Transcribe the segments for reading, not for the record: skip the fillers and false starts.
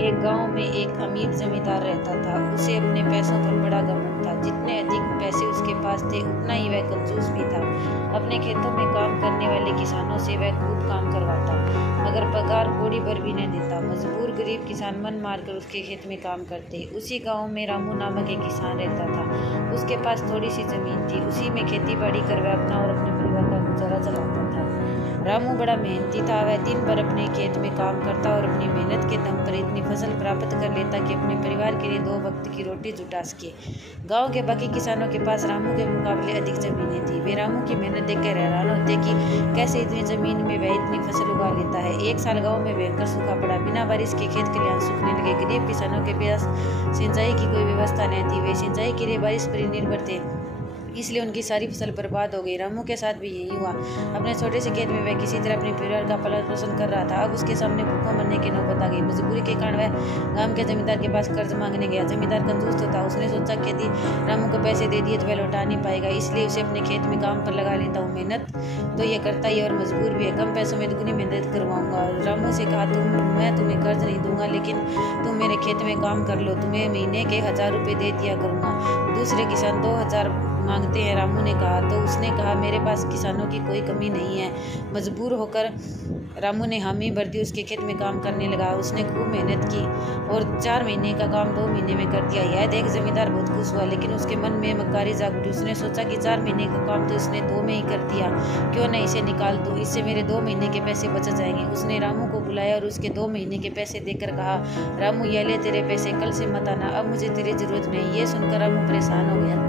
एक गांव में एक अमीर जमींदार रहता था। उसे अपने पैसों पर बड़ा घमंड था। जितने अधिक पैसे उसके पास थे उतना ही वह कंजूस भी था। अपने खेतों में काम करने वाले किसानों से वह खूब काम करवाता, मगर पगार कौड़ी भर भी न देता। मजबूर गरीब किसान मन मारकर उसके खेत में काम करते। उसी गांव में रामू नामक एक किसान रहता था। उसके पास थोड़ी सी जमीन थी। उसी में खेती बाड़ी कर वह अपना और अपने परिवार का गुजारा चलाता था। रामू बड़ा मेहनती था। वह दिन भर अपने खेत में काम करता और अपनी मेहनत के दम पर इतनी फसल प्राप्त कर लेता कि अपने परिवार के लिए 2 वक्त की रोटी जुटा सके। गांव के बाकी किसानों के पास रामू के मुकाबले अधिक जमीनें थी। वे रामू की मेहनत देखकर हैरान होते कि कैसे इतनी जमीन में वह इतनी फसल उगा लेता है। एक साल गाँव में भयंकर सूखा पड़ा। बिना बारिश के खेत खलिहान सूखने लगे। गरीब किसानों के पास सिंचाई की कोई व्यवस्था नहीं थी। वे सिंचाई के लिए बारिश पर ही निर्भर थे, इसलिए उनकी सारी फसल बर्बाद हो गई। रामू के साथ भी यही हुआ। अपने छोटे से खेत में वह किसी तरह अपने परिवार का पालन पोषण कर रहा था। अब उसके सामने भूखों मरने की नौबत आ गई। मजबूरी के कारण वह गांव के जमींदार के पास कर्ज मांगने गया। जमींदार कंजूस तो था। उसने सोचा कि यदि रामू को पैसे दे दिए तो वह लौटा नहीं पाएगा, इसलिए उसे अपने खेत में काम पर लगा लेता हूँ। मेहनत तो ये करता ही और मजबूर भी है। कम पैसों में दुगनी मेहनत करवाऊंगा। रामू से कहा, मैं तुम्हें कर्ज नहीं दूंगा, लेकिन तुम मेरे खेत में काम कर लो, तुम्हें महीने के 1000 रुपये दे दिया करूंगा। दूसरे किसान 2000 मांगते हैं, रामू ने कहा। तो उसने कहा, मेरे पास किसानों की कोई कमी नहीं है। मजबूर होकर रामू ने हामी भर दी। उसके खेत में काम करने लगा। उसने खूब मेहनत की और 4 महीने का काम 2 महीने में कर दिया। यह देख जमींदार बहुत खुश हुआ, लेकिन उसके मन में मक्कारी जाग उठी। उसने सोचा कि 4 महीने का काम तो इसने 2 में ही कर दिया, क्यों न इसे निकाल दूं, इससे मेरे 2 महीने के पैसे बच जाएंगे। उसने रामू को बुलाया और उसके 2 महीने के पैसे देकर कहा, रामू ये ले तेरे पैसे, कल से मत आना, अब मुझे तेरी जरूरत नहीं। ये सुनकर रामू परेशान हो गया।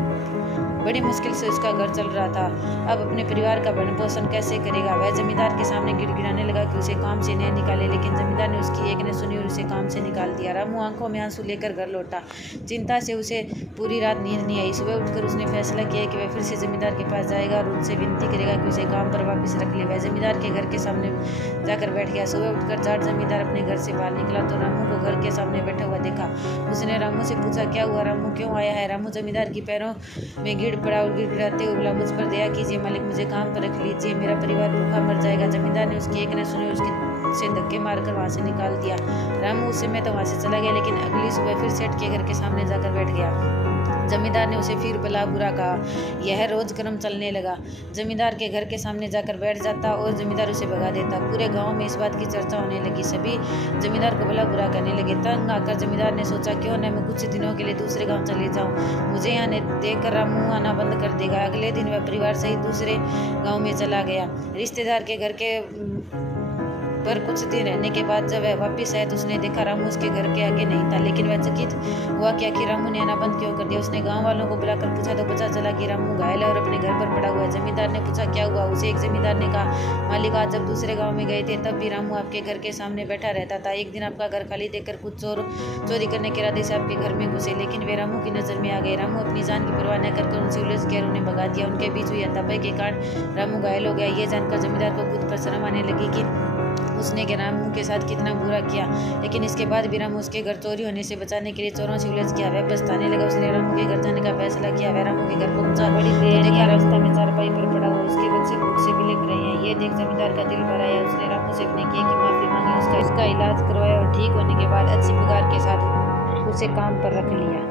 बड़ी मुश्किल से उसका घर चल रहा था। अब अपने परिवार का भरण पोषण कैसे करेगा। वह जमींदार के सामने गिड़गिड़ाने लगा कि उसे काम से नहीं निकाले, लेकिन जमींदार ने उसकी एक ने सुनी और उसे काम से निकाल दिया। रामू आंखों में आंसू लेकर घर लौटा। चिंता से उसे पूरी रात नींद नहीं आई। सुबह उठकर उसने फैसला किया कि वह फिर से जमींदार के पास जाएगा और उनसे विनती करेगा कि उसे काम पर वापस रख ले। वह जमींदार के घर के सामने जाकर बैठ गया। सुबह उठकर जाट जमींदार अपने घर से बाहर निकला तो रामू को घर के सामने बैठा हुआ देखा। उसने रामू से पूछा, क्या हुआ रामू, क्यों आया है। रामू जमींदार की पैरों में गिर पड़ा और गिड़गिड़ाते हुए बोला, मुझ पर दया कीजिए मालिक, मुझे काम पर रख लीजिए, मेरा परिवार भूखा मर जाएगा। जमींदार ने उसकी एक न सुनी, उसके से धक्के मारकर वहां से निकाल दिया। रामू उस समय तो वहां से चला गया, लेकिन अगली सुबह फिर सेठ के घर के सामने जाकर बैठ गया। जमींदार ने उसे फिर भला बुरा कहा। यह रोज क्रम चलने लगा। जमींदार के घर के सामने जाकर बैठ जाता और जमींदार उसे भगा देता। पूरे गांव में इस बात की चर्चा होने लगी। सभी जमींदार को भला बुरा कहने लगे। तंग आकर जमींदार ने सोचा, क्यों न मैं कुछ दिनों के लिए दूसरे गांव चले जाऊं, मुझे यहाँ देखकर रामू आना बंद कर देगा। अगले दिन वह परिवार सहित दूसरे गाँव में चला गया। रिश्तेदार के घर के पर कुछ दिन रहने के बाद जब वह वापस आया तो उसने देखा रामू उसके घर के आगे नहीं था, लेकिन वह चकित हुआ कि आखिर रामू ने आना बंद क्यों कर दिया। उसने गांव वालों को बुलाकर पूछा तो पता चला कि रामू घायल है और अपने घर पर पड़ा हुआ है। जमींदार ने पूछा, क्या हुआ। उसे एक जमींदार ने कहा, मालिक, आज जब दूसरे गाँव में गए थे तब भी रामू आपके घर के सामने बैठा रहता था। एक दिन आपका घर खाली देखकर कुछ चोर चोरी करने के इरादे से आपके घर में घुसे, लेकिन वे रामू की नजर में आ गए। रामू अपनी जान की परवाह न करके उनसे उलझ कर उन्हें भगा दिया। उनके बीच हुई हाथापाई के कारण रामू घायल हो गया। ये जानकर जमींदार को खुद पर शर्म आने लगी कि उसने के रामू के साथ कितना बुरा किया, लेकिन इसके बाद भी रामू उसके घर चोरी होने से बचाने के लिए चोरों से उलझ गया। वह पछताने लगा। उसने रामू के घर जाने का फैसला किया। वह रामू के घर पहुंचा। बड़ी देर देखा रास्ता में चारपाई पर पड़ा हुआ उसके बच्चे भूख से बिलख रहे हैं। ये देख जमींदार का दिल भर आया। उसने रामू से अपने किए की माफी मांगी, उसका इलाज करवाया और ठीक होने के बाद अच्छी पगार के साथ उसे काम पर रख लिया।